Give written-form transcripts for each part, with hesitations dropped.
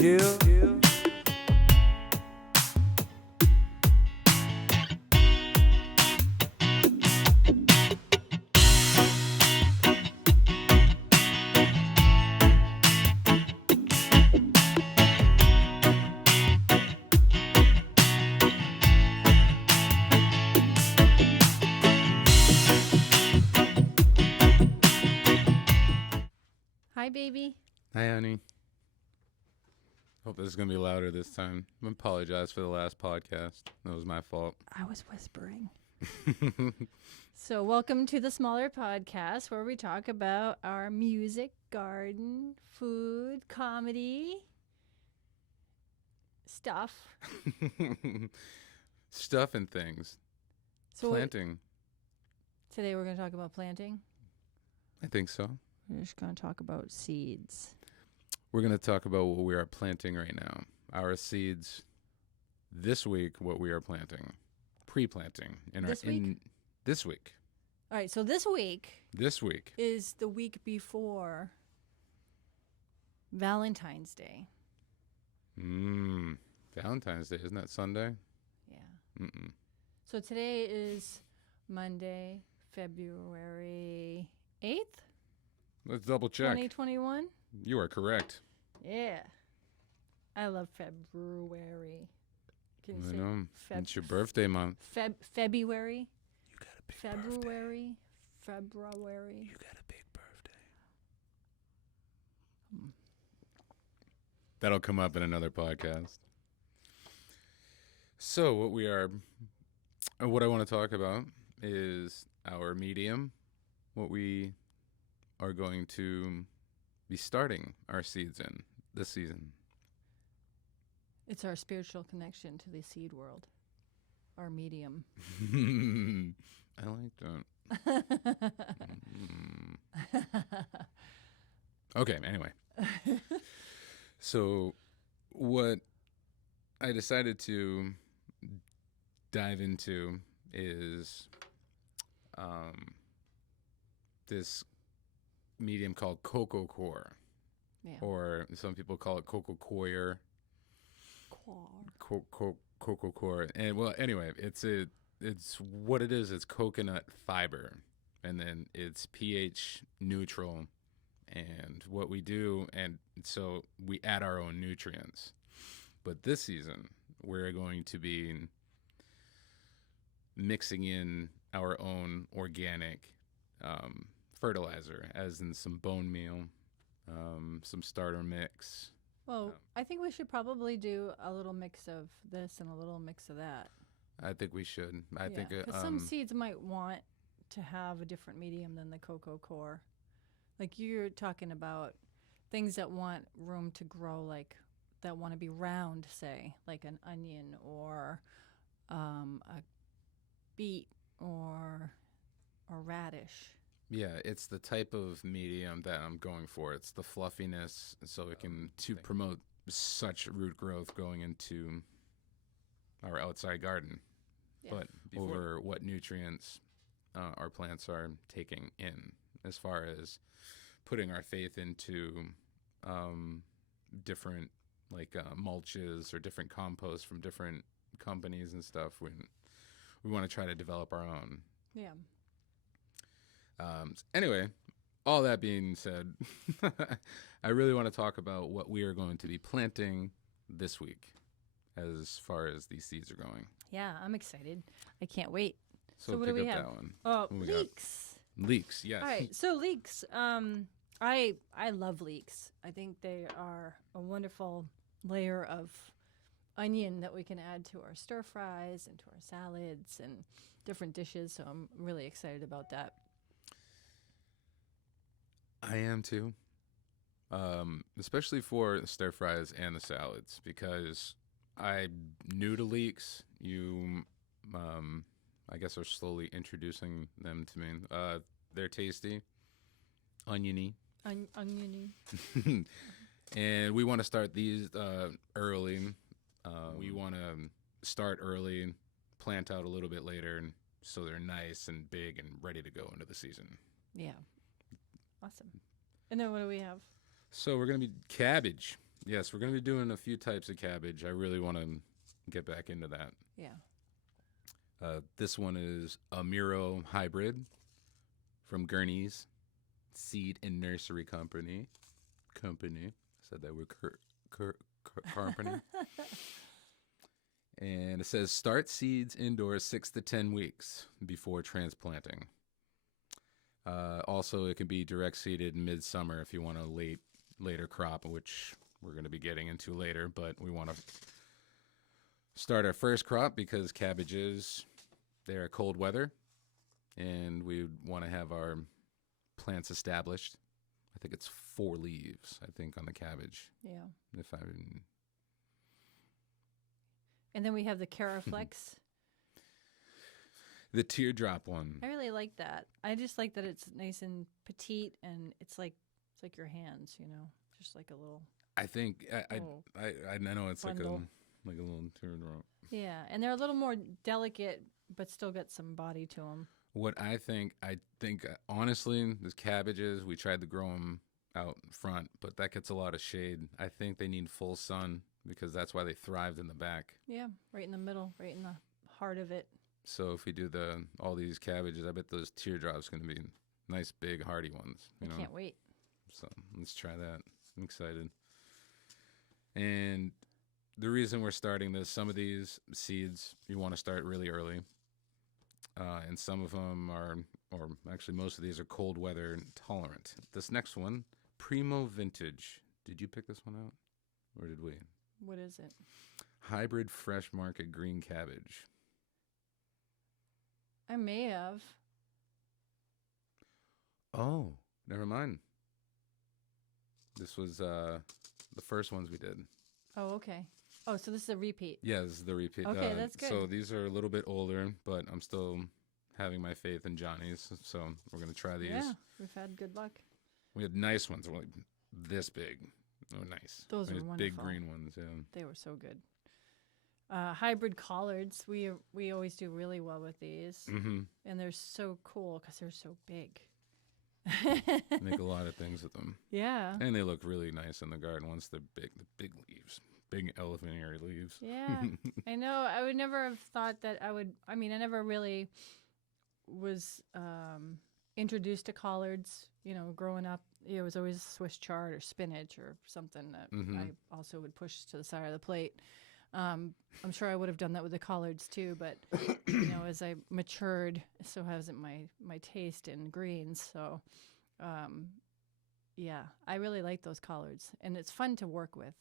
Yeah. Hi, baby. Hi, honey. Hope this is going to be louder this time. I apologize for the last podcast. That was my fault. I was whispering. So, welcome to the smaller podcast where we talk about our music, garden, food, comedy, stuff. Stuff and things. So Planting. Today we're going to talk about planting. I think so. We're just going to talk about seeds. We're going to talk about what we are planting right now. Our seeds this week, what we are planting. Pre-planting. This week. All right, so this week is the week before Valentine's Day. Valentine's Day. Isn't that Sunday? Yeah. So today is Monday, February 8th, Let's double check. 2021. You are correct. Yeah. I love February. Can you I say know. It's your birthday month. February? You got a big February? birthday. February? You got a big birthday. That'll come up in another podcast. So what I want to talk about is our medium, what we are going to be starting our seeds in this season. It's our spiritual connection to the seed world. Our medium. I like that. Okay, anyway. So what I decided to dive into is this medium called coco coir, or some people call it coco coir. Coco coir, and well, anyway, it's what it is. It's coconut fiber, and then it's pH neutral, and what we do, and so we add our own nutrients. But this season, we're going to be mixing in our own organic fertilizer, as in some bone meal, some starter mix. Well, I think we should probably do a little mix of this and a little mix of that. I think we should. I think because some seeds might want to have a different medium than the coco coir. Like you're talking about things that want room to grow, like that want to be round, say, like an onion or a beet or radish. Yeah, it's the type of medium that I'm going for. It's the fluffiness, so it can promote such root growth going into our outside garden. Yeah. But over what nutrients our plants are taking in, as far as putting our faith into different mulches or different composts from different companies and stuff. We want to try to develop our own. Yeah. Anyway, all that being said, I really want to talk about what we are going to be planting this week as far as these seeds are going. Yeah, I'm excited. I can't wait. So what do we have? That one. Oh, leeks. Leeks, yes. All right, so leeks. I love leeks. I think they are a wonderful layer of onion that we can add to our stir fries and to our salads and different dishes. So I'm really excited about that. I am too, especially for stir fries and the salads, because I'm new to leeks. You, I guess, are slowly introducing them to me. They're tasty, oniony. Oniony. And we want to start these early. We want to start early, plant out a little bit later, so they're nice and big and ready to go into the season. Yeah. Awesome. And then what do we have? So we're going to be cabbage. Yes, we're going to be doing a few types of cabbage. I really want to get back into that. Yeah. This one is a Miro hybrid from Gurney's Seed and Nursery Company. Said that with company. And it says start seeds indoors 6 to 10 weeks before transplanting. Also, it can be direct seeded midsummer if you want a later crop, which we're going to be getting into later. But we want to start our first crop because cabbages, they're cold weather, and we want to have our plants established. I think it's 4 leaves, I think, on the cabbage. Yeah. If I didn't... And then we have the Caraflex. The teardrop one. I really like that. I just like that it's nice and petite, and it's like your hands, you know, just like a little. I think I know it's bundle. like a little teardrop. Yeah, and they're a little more delicate, but still got some body to them. What I think honestly, these cabbages, we tried to grow them out front, but that gets a lot of shade. I think they need full sun because that's why they thrived in the back. Yeah, right in the middle, right in the heart of it. So if we do all these cabbages, I bet those teardrops are going to be nice, big, hardy ones. I can't wait. So let's try that. I'm excited. And the reason we're starting this, some of these seeds you want to start really early. And some of them are, or actually most of these are cold weather tolerant. This next one, Primo Vintage. Did you pick this one out? Or did we? What is it? Hybrid Fresh Market Green Cabbage. I may have. Oh, never mind. This was the first ones we did. Oh, okay. Oh, so this is a repeat. Yeah, this is the repeat. Okay, that's good. So these are a little bit older, but I'm still having my faith in Johnny's. So we're going to try these. Yeah, we've had good luck. We had nice ones, like this big. Oh, nice. Those were wonderful. Big green ones, yeah. They were so good. Hybrid collards, we always do really well with these. Mm-hmm. And they're so cool because they're so big. Make a lot of things with them. Yeah. And they look really nice in the garden once they're big. The big leaves. Big elephant ear leaves. Yeah. I know. I would never have thought that I never really was introduced to collards. You know, growing up, it was always Swiss chard or spinach or something that I also would push to the side of the plate. I'm sure I would have done that with the collards too, but you know, as I matured, so hasn't my taste in greens. So, yeah, I really like those collards, and it's fun to work with.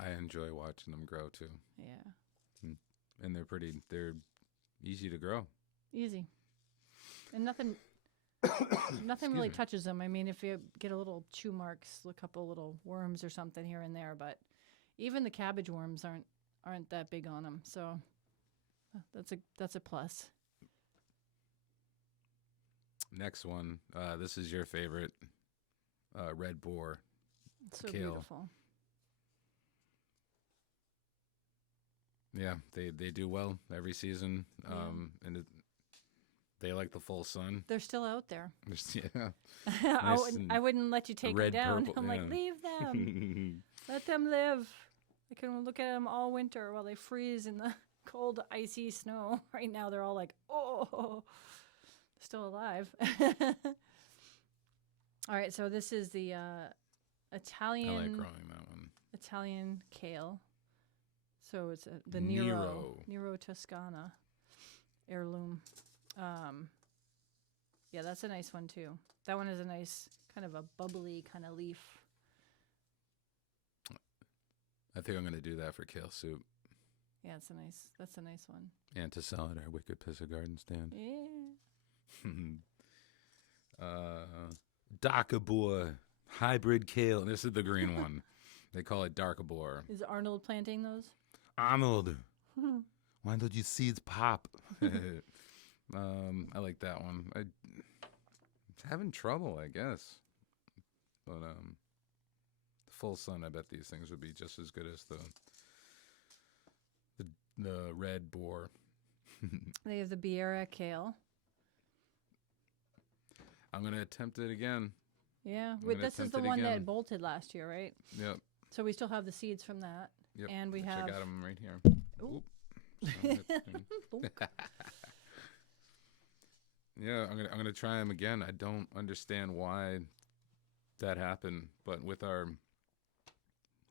I enjoy watching them grow too. Yeah. And they're easy to grow. Easy. And nothing really touches them. I mean, if you get a little chew marks, a couple little worms or something here and there, but even the cabbage worms aren't that big on them. So that's a plus. Next one, this is your favorite, red boar. It's so kale. beautiful. Yeah, they do well every season, and they like the full sun. They're still out there. Yeah, I wouldn't let you take them down. Purple, I'm like, leave them. Let them live. I can look at them all winter while they freeze in the cold, icy snow. Right now, they're all like, oh, still alive. All right, so this is the Italian. I like growing that one. Italian kale. So it's the Nero Toscana heirloom. Yeah, that's a nice one too. That one is a nice kind of a bubbly kind of leaf. I think I'm going to do that for kale soup. Yeah, that's a nice one. And to sell at our Wicked Pissa Garden stand. Yeah. Darkabor hybrid kale. This is the green one. They call it Darkabor. Is Arnold planting those? Arnold, why don't you seeds pop? I like that one. I'm having trouble, I guess. But full sun, I bet these things would be just as good as the red boar. They have the Biera kale. I'm gonna attempt it again. Yeah, this is the one that bolted last year, right? Yep. So we still have the seeds from that. Yep. And we which have. I got them right here. Ooh. Oop. Yeah, I'm gonna try them again. I don't understand why that happened, but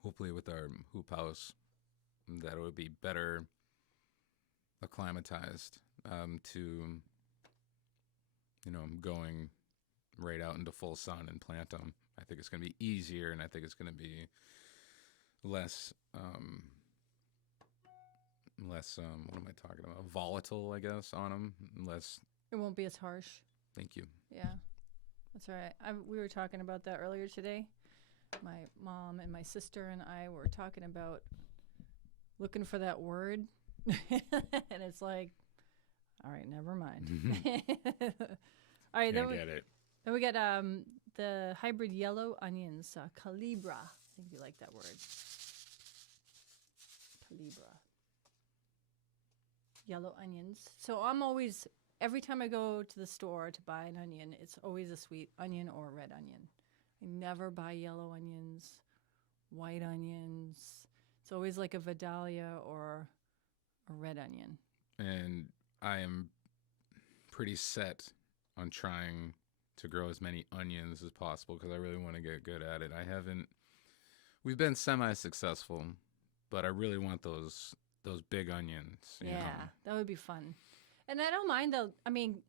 hopefully with our hoop house, that it would be better acclimatized to going right out into full sun and plant them. I think it's gonna be easier, and I think it's gonna be less what am I talking about? Volatile, I guess, on them. Less. It won't be as harsh. Thank you. Yeah, that's all right. We were talking about that earlier today. My mom and my sister and I were talking about looking for that word. And it's like, all right, never mind. All right, Can't get it. Then we got the hybrid yellow onions, Calibra. I think you like that word. Calibra. Yellow onions. So I'm always, every time I go to the store to buy an onion, it's always a sweet onion or a red onion. I never buy yellow onions, white onions. It's always like a Vidalia or a red onion. And I am pretty set on trying to grow as many onions as possible because I really want to get good at it. We've been semi-successful, but I really want those big onions. You know? That would be fun. And I don't mind I mean,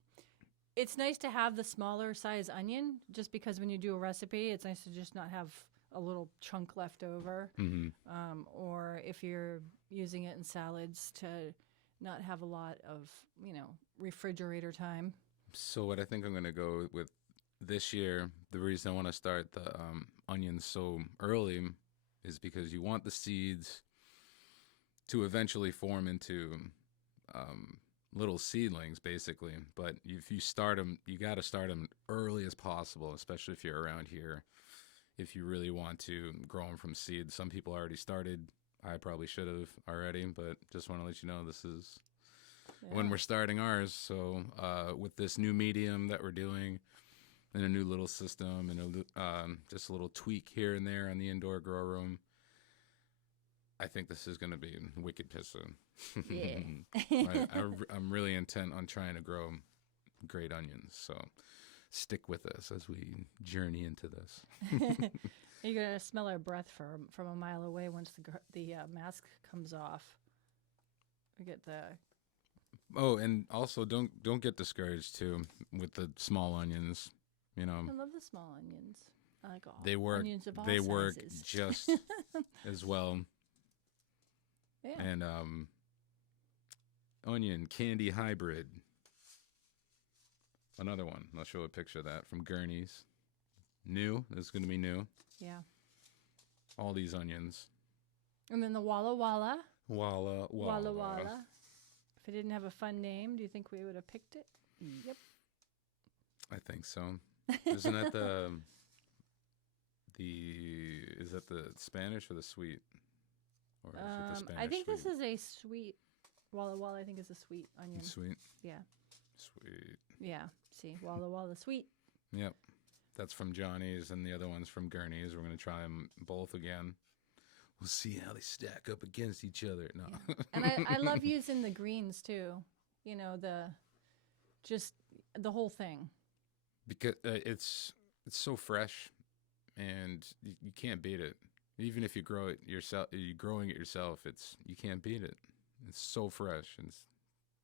it's nice to have the smaller size onion just because when you do a recipe, it's nice to just not have a little chunk left over. Mm-hmm. Or if you're using it in salads, to not have a lot of, refrigerator time. So what I think I'm going to go with this year, the reason I want to start the onions so early is because you want the seeds to eventually form into little seedlings, basically. But if you start them, you got to start them early as possible, especially if you're around here. If you really want to grow them from seeds, some people already started. I probably should have already, but just want to let you know this is when we're starting ours. So with this new medium that we're doing, and a new little system, and just a little tweak here and there on the indoor grow room, I think this is going to be wicked pissa. Yeah. I'm really intent on trying to grow great onions. So stick with us as we journey into this. You're going to smell our breath from a mile away once the mask comes off. We get the... Oh, and also don't get discouraged, too, with the small onions. I love the small onions. I like all onions of all They sizes. work just as well. Yeah. And onion candy hybrid. Another one. I'll show a picture of that from Gurney's. New. This is going to be new. Yeah. All these onions. And then the Walla Walla. Walla Walla. Walla Walla. If it didn't have a fun name, do you think we would have picked it? Yep. I think so. Isn't that is that the Spanish or the sweet? Or is it the Spanish I think sweet? this is a sweet Walla Walla. I think is a sweet onion. Sweet. Yeah. Sweet. Yeah. See, Walla Walla sweet. Yep. That's from Johnny's, and the other one's from Gurney's. We're going to try them both again. We'll see how they stack up against each other. No. Yeah. And I love using the greens too. The whole thing. Because it's so fresh, and you can't beat it. Even if you grow it yourself, you're growing it yourself. You can't beat it. It's so fresh and it's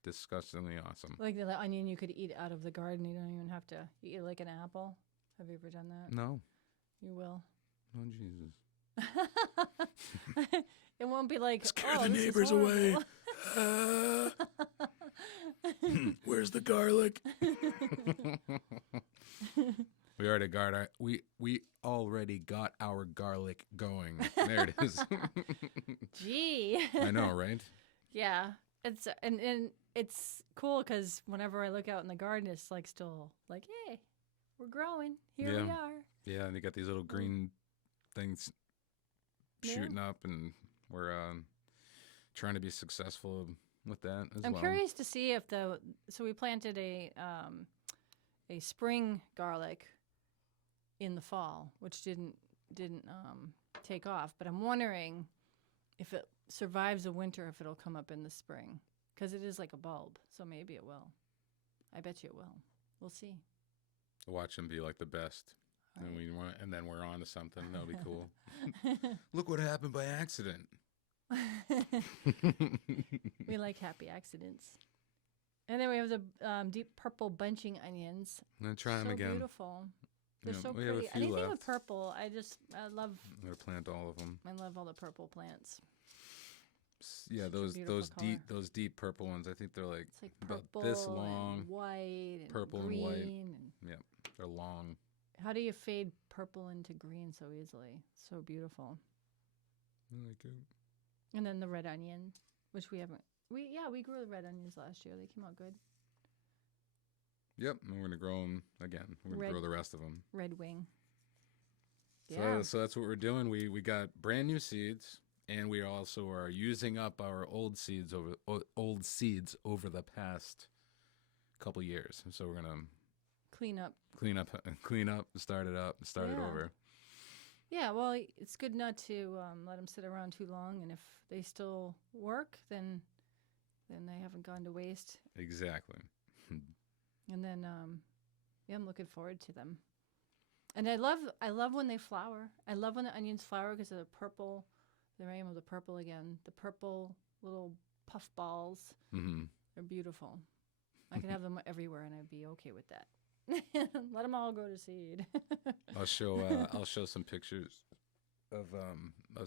disgustingly awesome. Like the onion you could eat out of the garden. You don't even have to eat it like an apple. Have you ever done that? No. You will. Oh Jesus. It won't be like scare the neighbors away. Where's the garlic? We already got our garlic going. There it is. Gee. I know, right? Yeah. It's and it's cool because whenever I look out in the garden, it's like still like, hey, we're growing. Here we are. Yeah, and they got these little green things shooting up, and we're trying to be successful with that as well. I'm curious to see if so we planted a spring garlic in the fall, which didn't take off. But I'm wondering if it survives the winter, if it'll come up in the spring, because it is like a bulb. So maybe it will. I bet you it will. We'll see. Watch them be like the best. All And right. and then we're on to something. That'll be cool. Look what happened by accident. We like happy accidents. And then we have the deep purple bunching onions. I'm gonna try them So again. beautiful. They're Yeah, so we have a pretty. few Anything with left. purple, I love. I'm gonna plant all of them. I love all the purple plants. Yeah, Such a those beautiful those deep purple ones. I think they're like It's like about purple this long. and white and purple and green. white. And They're long. how do you fade purple into green so easily? So beautiful. I like it. And then the red onion, which we haven't. We grew the red onions last year. They came out good. Yep, and we're gonna grow them again. We're gonna Red- grow the rest of them. Red wing. So, Yeah. so that's what we're doing. We got brand new seeds, and we also are using up our old seeds over the past couple years. So we're gonna Clean up. clean up, start it up, start it Yeah. over. Yeah, well, it's good not to let them sit around too long, and if they still work, then they haven't gone to waste. Exactly. And then, I'm looking forward to them. And I love when they flower. I love when the onions flower because of the purple. There I am with the purple again. The purple little puff balls. Hmm. They're beautiful. I could have them everywhere, and I'd be okay with that. Let them all go to seed. I'll show some pictures of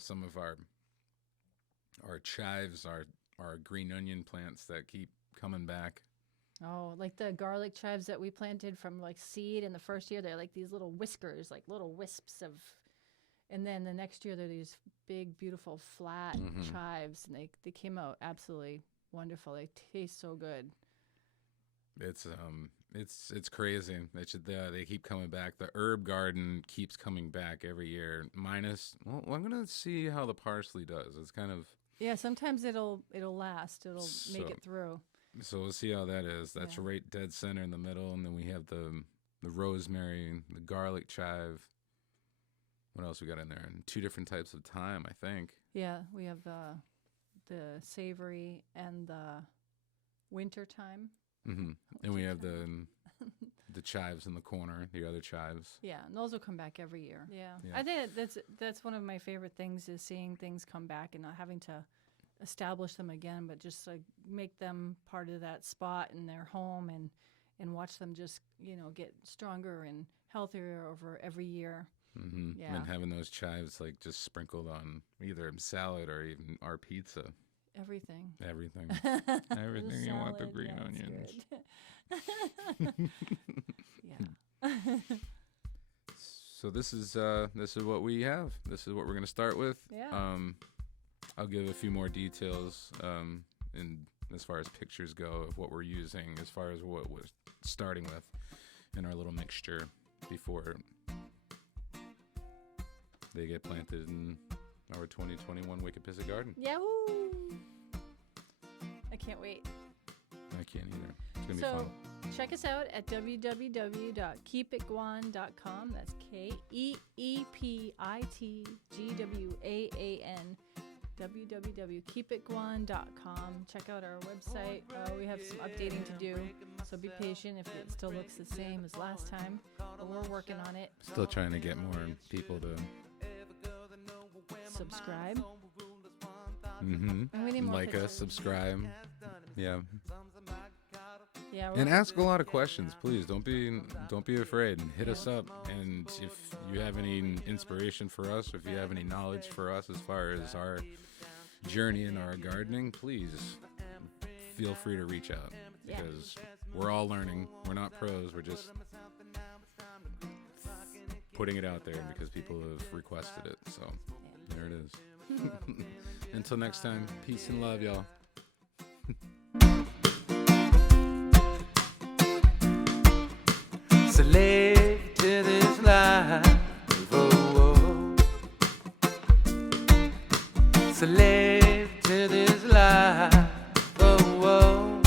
some of our chives, our green onion plants that keep coming back. Oh, like the garlic chives that we planted from like seed in the first year. They're like these little whiskers, like little wisps of, and then the next year they're these big, beautiful, flat Mhm. chives, and they came out absolutely wonderful. They taste so good. It's crazy. They keep coming back. The herb garden keeps coming back every year. Minus, well, I'm gonna see how the parsley does. It's kind of Yeah, sometimes it'll last. It'll make So- it through. so we'll see how that is. That's Yeah. right dead center in the middle, and then we have the rosemary, the garlic chive. What else we got in there? And 2 different types of thyme, I think. Yeah, we have the savory and the winter time. Hmm. And we have the chives in the corner, the other chives. Yeah, and those will come back every year. Yeah. Yeah. I think that's one of my favorite things is seeing things come back and not having to establish them again, but just like make them part of that spot in their home and watch them just, get stronger and healthier over every year. Hmm. Yeah. And having those chives like just sprinkled on either salad or even our pizza. Everything. Everything. The Everything you want the salad, green yeah, onions. it's good. Yeah. So this is what we have. This is what we're gonna start with. Yeah. I'll give a few more details in as far as pictures go of what we're using, as far as what we're starting with in our little mixture before they get planted in our 2021 Wicked Pissy garden. Yahoo! I can't wait. I can't either. It's gonna be So fun. check us out at www.keepitgwaan.com. That's KEEPITGWAAN. www.keepitgwaan.com. Check out our website. We have some updating to do, so be patient if it still looks the same as last time. But we're working on it. Still trying to get more people to Subscribe. mm-hmm. And we need more like us, pictures. subscribe. Yeah. Yeah. And ask a lot of questions, please. Don't be afraid, and hit us up. And if you have any inspiration for us, or if you have any knowledge for us as far as our journey in our gardening, please feel free to reach out, Yeah. because we're all learning. We're not pros. We're just putting it out there because people have requested it. So there it is. Until next time, peace and love, y'all. Slave to this life, oh, oh. Slave to this life, oh, oh.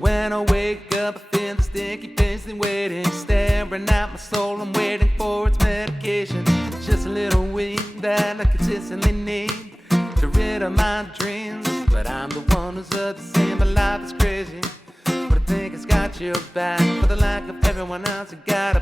When I wake up, I feel the sticky taste and waiting. sitting staring at my soul. I'm waiting for its medication. It's just a little weed that I consistently need to rid of my dreams. But I'm the one who's upset. My life is crazy, but I think it's got your back. For the lack of everyone else, I got a